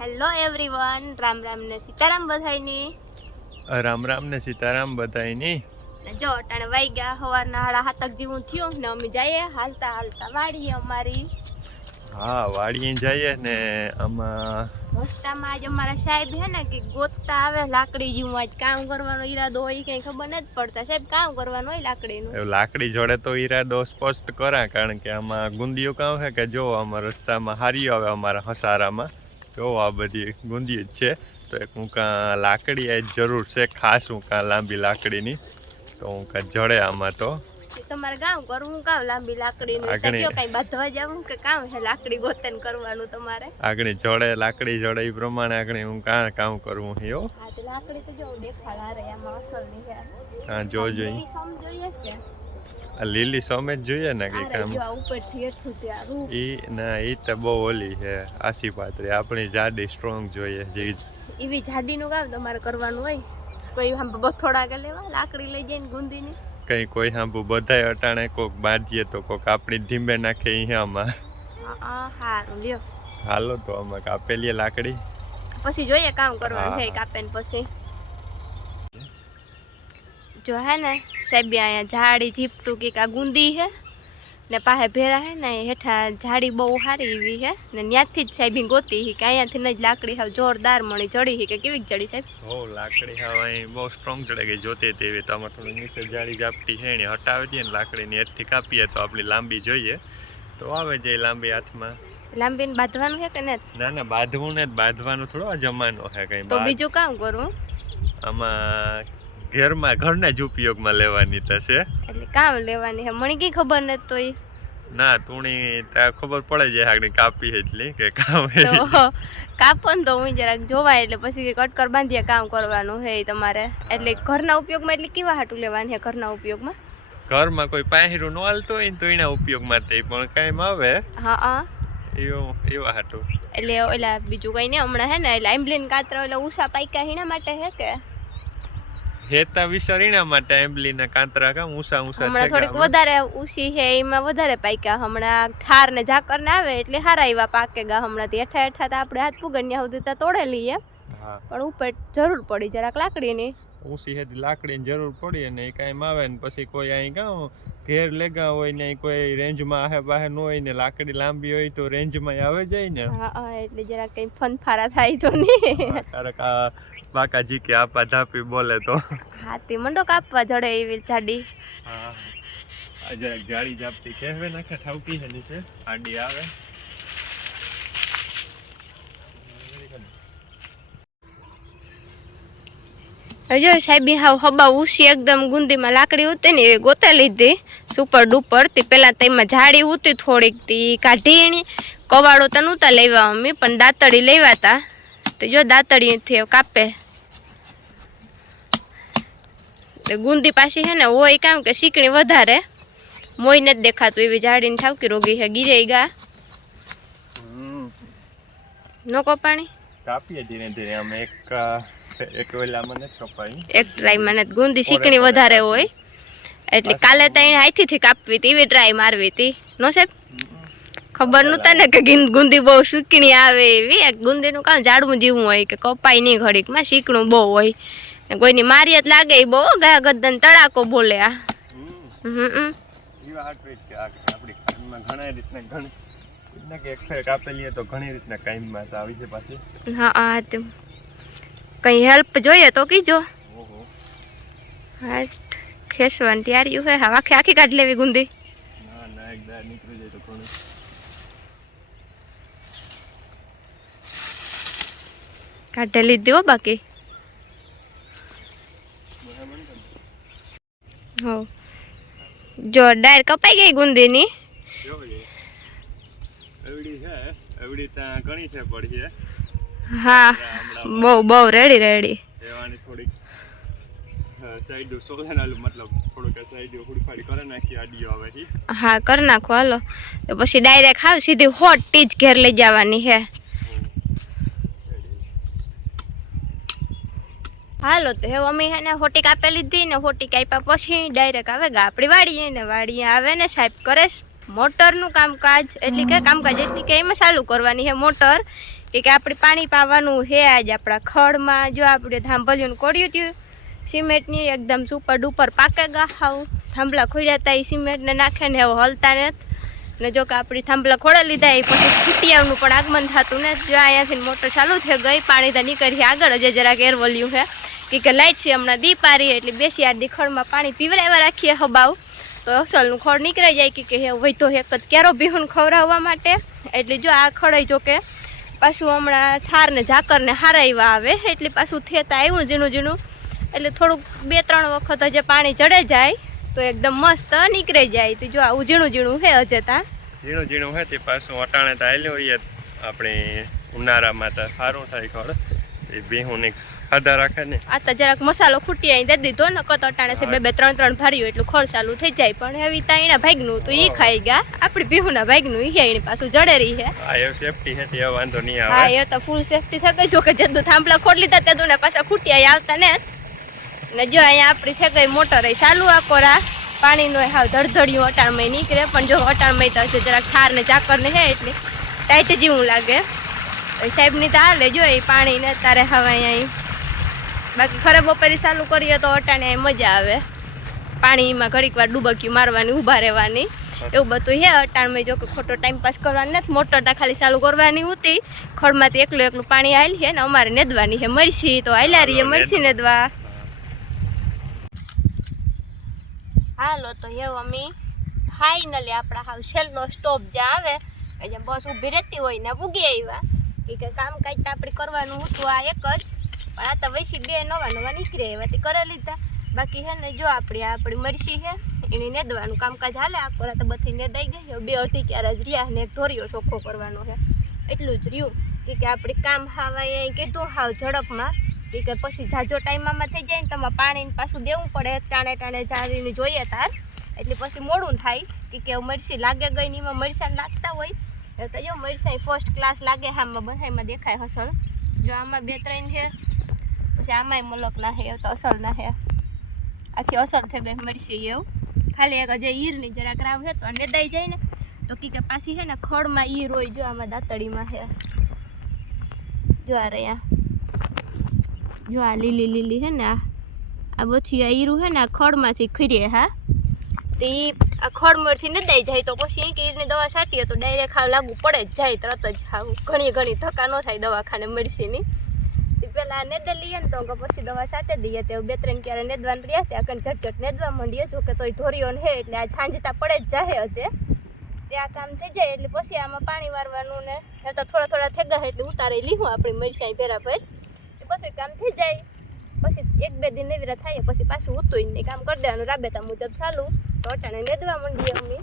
Hello everyone Ram Ram ને સીતારામ બધાયની. રામ રામ ને સીતારામ બધાયની. જો અટાણે વાઈ ગયા સવારના હાડા હાથક જેવું થયું ને અમે જઈએ હાલતા હાલતા વાડીએ અમારી. હા વાડીએ જઈએ ને આમાં રસ્તામાં આજ અમારા સાહેબ હે ને કે ગોતતા આવે લાકડી જેવું આજ કામ કરવાનો ઈરાદો હોય કઈ ખબર નથી પડતા. સાહેબ કામ કરવાનું હોય લાકડીનું? લાકડી જોડે તો ઈરાદો સ્પષ્ટ કરા કારણ કે આમાં ગુંદીઓ કામ છે કે જો આમાં રસ્તામાં હારી આવે અમારા હસારામાં. જો આ બધી ગુંદી જ છે. તો એક હું કાં લાકડી એ જરૂર છે ખાસ હું કાં લાંબી લાકડીની. તો હું કાં જડે આમાં તો. તમારે કામ કરવું કામ લાંબી લાકડીનું? આગળ- કઈ બાંધવા જવું કે કામ છે લાકડી ગોતન કરવાનું તમારે? આગળ જડે લાકડી જડે એ પ્રમાણે આગળ હું કાં કામ કરવું છે હા. લાકડી તો જો દેખાડ આમાં અસલની છે હા. જો જોઈ લીલી જોઈએ આ લીલી સોમેજ જોઈએ ને કે કામ ઈ ના ઈ તો બહુ ઓલી છે આસી પાત્રી. આપણી જાડી સ્ટ્રોંગ જોઈએ જે. એવી જાડીનું કામ તમારે કરવાનું હોય. કોઈ આમ બથોડા કે લેવા લાકડી લઈ જઈને ગુંદીની. કઈ કોઈ સાંભળું બધાય અટાણે કોક બાંધીએ તો કોક આપણી ધીમે નાખે અહીંયામાં હા હા લ્યો. હાલો તો આમાં કાપેલી લાકડી. પછી જોઈએ કામ કરવાનું છે કાપે ને પછી. જો હે ને સાહેબ અહીંયા ઝાડી જીપતું કે આ ગુંદી હે ને પાસે ભેરા હે ને હેઠા ઝાડી બહુ સારી એવી હે ને ત્યાંથી જ સાહેબ ગોતી હી કે અહીંયાથી જ લાકડી હાવ જોરદાર મળી જડી હી કે કેવી જડી સાહેબ? હો લાકડી હાવ અહીં બહુ સ્ટ્રોંગ ચડે ગઈ જોતી તેવી તો આમાં થોડી નીચે જાડી જાપટી છે ને હટાવી દઈએ ને લાકડીની હેઠથી કાપીએ તો આપણી લાંબી જોઈએ. તો આવે જાય લાંબી હાથમાં. લાંબીને બાંધવાનું છે કે ને? ના ના બાંધવું ને બાંધવાનું થોડો જમાનો છે કઈ તો બીજું કામ કરું? આમાં ઘરમાં ઘરના જ ઉપયોગમાં લેવાની થશે? એટલે કામ લેવાની છે. મને કઈ ખબર નથી તો ના તુણી ત્યાં ખબર પડે છે આગળ કાપી એટલી કે કામ કાપો ને તો હું જરાક જોવાય એટલે પછી કટકર બાંધીએ કામ કરવાનું છે ઈ તમારે. એટલે ઘરના ઉપયોગમાં એટલે કેવા હાટું લેવાની છે ઘરના ઉપયોગમાં? ઘરમાં કોઈ પાહેરું ન હાલતું હોય ને તો એના ઉપયોગમાં તે પણ કાંઈ આવે. હા હા. એવું એવા હાટું. એટલે ઓલા બીજું કઈ નહીં હમણાં હે ને એટલે આંબલીન કાતરા ઓલા ઉષા પાઈકા હીણા માટે હે કે? હેતા વિસરીના માટે એમ્બલીના કાંતરા કામ ઊંસા ઊંસા હમણાં થોડીક વધારે ઉસી છે એમાં વધારે પાક્યા હમણાં ઠાર ને ઝાકર ને આવે એટલે હારા એવા પાકે ગા. હમણાં હેઠા હેઠા તો આપણે હાથ પુગન્યા સુધી તો તોડે લઈએ. પણ ઉપર જરૂર પડી જરાક લાકડીની. ઊંસી હેતી લાકડીની જરૂર પડી અને એ કાંઈ આવે ને પછી કોઈ અહીં કાં ઘેર લેગા હોય ને કોઈ રેન્જમાં આહે બાહે ન હોય ને લાકડી લાંબી હોય તો રેન્જમાં આવે જાય ને. હા હા એટલે જરાક કંઈ ફનફારા થાય તો નહીં ક્યારેક આ બાકાજી કે આપા ધાપી બોલે તો. હાથી મંડો કાપવા જડે એવી જાડી. હા આ જરાક જાડી જાપતી કહેવે નાખે ઠાવકી છે નીચે. આડી આવે. જો સાહેબી હાવ હબા ઉસી એકદમ ગુંદીમાં લાકડી ઉતી ને એ ગોતા લીધી. સુપર ડુપર તે. પેલા તેમાં જાડી ઉતી થોડીક તી. કાઢી એની કવાડો તો નહોતા લેવા અમે પણ દાંતડી લેવા હતા તો જો દાંતડીથી કાપે. ગુંદી પાછી છે ને હોય કામ કે શીકણી વધારે. મોઈ નથી દેખાતું એવી જાડીને ઠાવકી રોગી છે ગીરે ગા. નો કપાણી? કાપીએ ધીરે ધીરે અમે એક એક વેલામાં નથી કપાઈ. એક ટ્રાયમાં ને ગુંદી શીકણી વધારે હોય. એટલે કાલે તઈને એને હાથીથી કાપવી હતી એવી ટ્રાય મારવી હતી. નો સાહેબ? ખબર નહોતા ને કે ગુંદી બહુ શીકણી આવે એવી? એક ગુંદીનું કામ ઝાડવું જેવું હોય કે કપાય નહીં ઘડીકમાં શીકણું બહુ હોય. કોઈની મારી જ લાગે એ બહુ ગયા ગદ્દન તડાકો બોલે આ. હમ. એવા હાટવી જ છે. આ ઘણા રીતના ઘણી કે એક કાપેલી તો ઘણી રીતના કામમાં આવી છે પાછી. હા તે કંઈ હેલ્પ જોઈએ તો કીજો. ઓહો. હા ખેસવાની તૈયારી હોય હા આખી આખી કાઢી લેવી ગુંદી. કાઢે લીધી હો બાકી. હો. જો ડાયર કપાઈ ગઈ ગુંદીની. એવડી છે એવડી ત્યાં ઘણી છે પડી છે. હા. બહુ બહુ રેડી રેડી એવાની થોડીક સાઈડ સોલેનાલું મતલબ થોડુંક સાઈડ હુડફાડી કરે નાખી આડીઓ આવે હા. કરી નાખો હાલો. તો પછી ડાયરેક્ટ આવ સીધી હોટ ટીજ ઘેર લઈ જવાની હે. હાલો તો હે અમે હે ને હોટી કાપી લીધી ને હોટી આપ્યા પછી ડાયરેક્ટ આવે આપણી વાડીએ ને વાડીએ આવે ને સાહેબ કરે મોટરનું કામકાજ, એટલે કે કામકાજ, એટલે કે એમાં ચાલુ કરવાની છે મોટર. કે કે આપણે પાણી પાવાનું છે આજ આપણા ખડમાં. જો આપણે થાંભલિયું કોડ્યું હતું સિમેન્ટની એકદમ સુપર ડુપર પાકે ગાહાવ થાંભલા ખોડ્યા હતા એ સિમેન્ટને નાખે ને હવે હલતા ને ને જો કે આપણી થાંભલા ખોડા લીધા એ પછી ખૂટિયાનું પણ આગમન થતું ને જો. અહીંયાથી મોટર ચાલુ થઈ ગઈ, પાણી તો નીકળી આગળ. જ જરાક એરવલ્યું છે. કે લાઇટ છે હમણાં દી પારી એટલે બેસી આ દીખળમાં પાણી પીવરાવા રાખીએ હબાવ. તો અસલનું ખડ નીકળી જાય કે કે હે હોય તો એક જ ક્યારો બિહુન ખવડાવવા માટે. એટલે જો આ ખડાઈ જો કે પાછું હમણાં ઠારને ઝાકરને હારાવ્યા ને આવે. એટલે પાછું થેતા આવ્યું ઝીણું ઝીણું. એટલે થોડુંક બે ત્રણ વખત હજે પાણી ચડે જાય, તો એકદમ મસ્ત નીકળી જાય. તો જો આવું ઝીણું ઝીણું હે હજે તા. ઝીણું ઝીણું હોય તે પાછું અટાણે તો આવેલું આપણે ઉનાળામાં તો સારું થાય ખડ એ બેહુને ખાધા રાખે ને? આ તો જરાક મસાલો ખૂટી અહીં દે દીધો ને કત અટાણેથી બે બે ત્રણ ત્રણ ભર્યું એટલું ખોળ ચાલુ થઈ જાય. પણ હવે ત્યાં એના ભાગનું તો એ ખાઈ ગયા. આપણી પીહુના ભાગનું એ એની પાછું જડે રહી છે. આ એ સેફટી છે તે વાંધો નહીં હા એ તો ફૂલ સેફટી થઈ ગઈ. જો કે જદુ થાંભલા ખોટ લીધા તે દુને પાછા ખૂટ્યા આવતા ને. ને જો અહીંયા આપણી થઈ ગઈ મોટર એ ચાલુ આ કોરા. પાણીનો હાવ ધડધડિયું અટાણમાં નીકળે પણ જો અટાણમાં તો હશે જરાક ઠાર ને ચાકર ને હે એટલે. ટાઈટ જેવું લાગે. સાહેબની તો હાલે જો એ પાણી ને તારે હવે અહીંયા બાકી ખરે બપોરે ચાલુ કરીએ તો અટાણે મજા આવે. પાણીમાં ઘડીક વાર ડૂબકીયું મારવાની ઊભા રહેવાની. એવું બધું હે અટાણમાં જો કે ખોટો ટાઈમ પાસ કરવાનો નથી. મોટર તા ખાલી ચાલુ કરવાની હતી. ખડમાંથી એકલું એકલું પાણી આવેલી છે ને અમારે નેદવાની છે મરસી તો આયલા રહીએ મરસી નેદવા. હાલો તો હે અમે ફાઇનલી આપણા હાવ છેલ્લો સ્ટોપ જ્યાં આવે જ્યાં બસ ઊભી રહેતી હોય ને ભૂગી આવ્યા. એ કે કામ કાંઈ તો આપણે કરવાનું હતું આ એક જ. પણ આ તો વૈસી બે નવા નવા નીકળે એવાથી કરી લીધા. બાકી હે ને જો આપણી આપણી મરસી છે એને નેદવાનું કામકાજ હાલે. આ કોરા તો બધી નેદાઈ ગઈ બે અઢી ક્યારે જ રહ્યા ને ધોરિયો ચોખ્ખો કરવાનો છે એટલું જ રહ્યું. કે કે આપણે કામ હાવાય કીધું, હાવ ઝડપમાં. કે કે પછી જાજો ટાઈમમાં થઈ જાય ને તમારે પાણીને પાછું દેવું પડે. ટાણે ટાણે જાળીને જોઈએ તાર. એટલે પછી મોડું થાય. કે કે મરસી લાગે ગઈ ને એમાં મરસાં લાગતા હોય. તો જો મરસાઈ ફર્સ્ટ ક્લાસ લાગે હામાં બધામાં દેખાય હસલ જો આમાં બે ત્રણ છે પછી મુલક મલકના છે તો અસલના છે આખી અસલ થઈ ગઈ, મરસી એવું. ખાલી એક જે ઈરની જરાક રાવ હે તો નેદાઈ જાય ને, તો કી કે પાછી છે ને ખડમાં ઈર હોય જો આમાં દાંતડીમાં છે જો આ રહ્યા. જો આ લીલી લીલી છે ને આ આ બધી આ ઈરું છે ને આ ખડમાંથી ખીરે, હા. તે આ ખડમરથી નદાઈ જાય તો પછી એ કે ઈરની દવા છાંટીએ તો ડાયરેક્ટ ખાવ લાગુ પડે જ જાય, તરત જ ખાવું ઘણી ઘણી ધક્કા ન થાય દવાખાને મરસીની. પેલા નેદે લઈએ ને તો પછી દવા છાંટી દઈએ. તે બે ત્રણ ક્યારે નેદવાનું રહ્યા ત્યાં કણ ઝટઝટ નેદવા માંડીએ જો કે તોય ધોરીઓ હે, એટલે આ છાંજતા પડે જ જાય હજે. ત્યાં કામ થઈ જાય, એટલે પછી આમાં પાણી વારવાનું ને એ તો થોડા થોડા થઈ ગયા એટલે ઉતારી લીધું આપણી મરસાઈ ભેરા ભર. પછી કામ થઈ જાય. પછી એક બે દિન એવી થાય, પછી પાછું ઉતું ને કામ કરી દેવાનું. રાબેતા મુજબ ચાલુ. તો અટાણે નેદવા માંડીએ અમે.